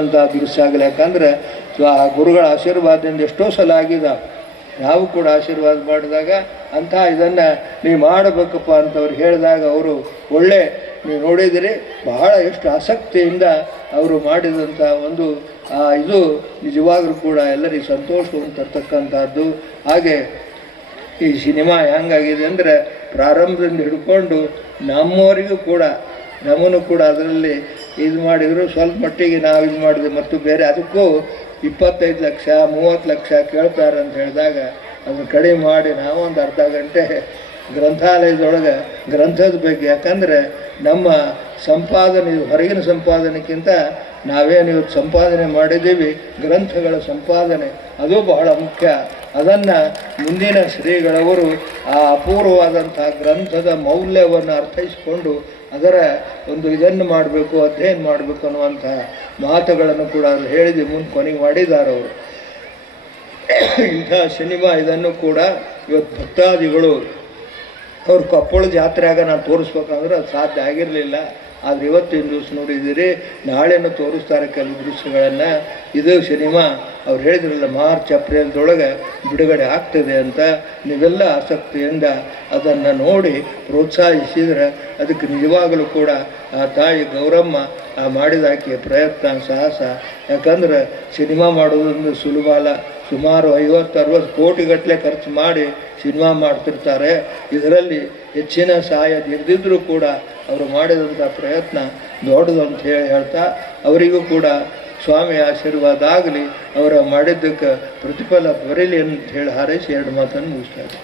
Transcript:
ಅಂತ ದೃಶ್ಯ ಆಗಲಿ. ಯಾಕಂದರೆ ಆ ಗುರುಗಳ ಆಶೀರ್ವಾದದಿಂದ ಎಷ್ಟೋ ಸಲ ಆಗಿದೆ. ನಾವು ಕೂಡ ಆಶೀರ್ವಾದ ಮಾಡಿದಾಗ ಅಂಥ ಇದನ್ನು ನೀವು ಮಾಡಬೇಕಪ್ಪ ಅಂತವ್ರು ಹೇಳಿದಾಗ ಅವರು ಒಳ್ಳೆ ನೀವು ನೋಡಿದಿರಿ ಬಹಳ ಎಷ್ಟು ಆಸಕ್ತಿಯಿಂದ ಅವರು ಮಾಡಿದಂಥ ಒಂದು ಇದು ನಿಜವಾಗ್ಲೂ ಕೂಡ ಎಲ್ಲರಿಗೂ ಸಂತೋಷವನ್ನು ತರ್ತಕ್ಕಂಥದ್ದು. ಹಾಗೆ ಈ ಸಿನಿಮಾ ಹೆಂಗಾಗಿದೆ ಅಂದರೆ ಪ್ರಾರಂಭದಿಂದ ಹಿಡ್ಕೊಂಡು ನಮ್ಮವರಿಗೂ ಕೂಡ ನಮ್ಮನ್ನು ಕೂಡ ಅದರಲ್ಲಿ ಇದು ಮಾಡಿದರು. ಸ್ವಲ್ಪ ಮಟ್ಟಿಗೆ ನಾವು ಇದು ಮಾಡಿದ್ವಿ. ಮತ್ತು ಬೇರೆ ಅದಕ್ಕೂ 25 ಲಕ್ಷ 30 ಲಕ್ಷ ಕೇಳ್ತಾರೆ ಅಂತ ಹೇಳಿದಾಗ ಅದನ್ನು ಕಡಿಮೆ ಮಾಡಿ ನಾವು ಒಂದು ಅರ್ಧ ಗಂಟೆ ಗ್ರಂಥಾಲಯದೊಳಗೆ ಗ್ರಂಥದ ಬಗ್ಗೆ, ಯಾಕಂದರೆ ನಮ್ಮ ಸಂಪಾದನೆ ಹೊರಗಿನ ಸಂಪಾದನೆಗಿಂತ ನಾವೇನು ಇವತ್ತು ಸಂಪಾದನೆ ಮಾಡಿದ್ದೀವಿ ಗ್ರಂಥಗಳ ಸಂಪಾದನೆ ಅದು ಬಹಳ ಮುಖ್ಯ. ಅದನ್ನು ಮುಂದಿನ ಶ್ರೀಗಳವರು ಆ ಅಪೂರ್ವವಾದಂಥ ಗ್ರಂಥದ ಮೌಲ್ಯವನ್ನು ಅರ್ಥೈಸಿಕೊಂಡು ಅದರ ಒಂದು ಇದನ್ನು ಮಾಡಬೇಕು, ಅಧ್ಯಯನ ಮಾಡಬೇಕು ಅನ್ನುವಂಥ ಮಾತುಗಳನ್ನು ಕೂಡ ಅಲ್ಲಿ ಹೇಳಿದ್ದು ಮುಂದೆ ಕೊನೆಗೆ ಮಾಡಿದ್ದಾರೆ ಅವರು. ಇಂಥ ಸಿನಿಮಾ ಇದನ್ನು ಕೂಡ ಇವತ್ತು ಭಕ್ತಾದಿಗಳು ಅವ್ರು ಕೊಪ್ಪಳ ಜಾತ್ರೆಯಾಗ ನಾನು ತೋರಿಸ್ಬೇಕಂದ್ರೆ ಅದು ಸಾಧ್ಯ ಆಗಿರಲಿಲ್ಲ. ಆದರೆ ಇವತ್ತಿನ ದಿವಸ ನೋಡಿದ್ದೀರಿ, ನಾಳೆನೂ ತೋರಿಸ್ತಾರೆ ಕೆಲವು ದೃಶ್ಯಗಳನ್ನು. ಇದು ಸಿನಿಮಾ ಅವ್ರು ಹೇಳಿದ್ರಲ್ಲ ಮಾರ್ಚ್ ಏಪ್ರಿಲ್ದೊಳಗೆ ಬಿಡುಗಡೆ ಆಗ್ತದೆ ಅಂತ. ನೀವೆಲ್ಲ ಆಸಕ್ತಿಯಿಂದ ಅದನ್ನು ನೋಡಿ ಪ್ರೋತ್ಸಾಹಿಸಿದರೆ ಅದಕ್ಕೆ ನಿಜವಾಗಲೂ ಕೂಡ ಆ ತಾಯಿ ಗೌರಮ್ಮ ಮಾಡಿದ ಆಕೆಯ ಪ್ರಯತ್ನ ಸಾಹಸ. ಯಾಕಂದ್ರೆ ಸಿನಿಮಾ ಮಾಡೋದೊಂದು ಸುಲಭ ಅಲ್ಲ. ಸುಮಾರು 50-60 ಕೋಟಿಗಟ್ಟಲೆ ಖರ್ಚು ಮಾಡಿ ಸಿನಿಮಾ ಮಾಡ್ತಿರ್ತಾರೆ. ಇದರಲ್ಲಿ ಹೆಚ್ಚಿನ ಸಹಾಯ ನಿರ್ದಿದ್ರೂ ಕೂಡ ಅವರು ಮಾಡಿದಂಥ ಪ್ರಯತ್ನ ದೊಡ್ಡದು ಅಂತ ಹೇಳ್ತಾ ಅವರಿಗೂ ಕೂಡ ಸ್ವಾಮಿ ಆಶೀರ್ವಾದ ಆಗಲಿ, ಅವರ ಮಾಡಿದ್ದಕ್ಕೆ ಪ್ರತಿಫಲ ಬರಲಿ ಅಂತ ಹೇಳಿ ಹಾರೈಸಿ 2 ಮಾತನ್ನು ಮುಗಿಸ್ತಾರೆ.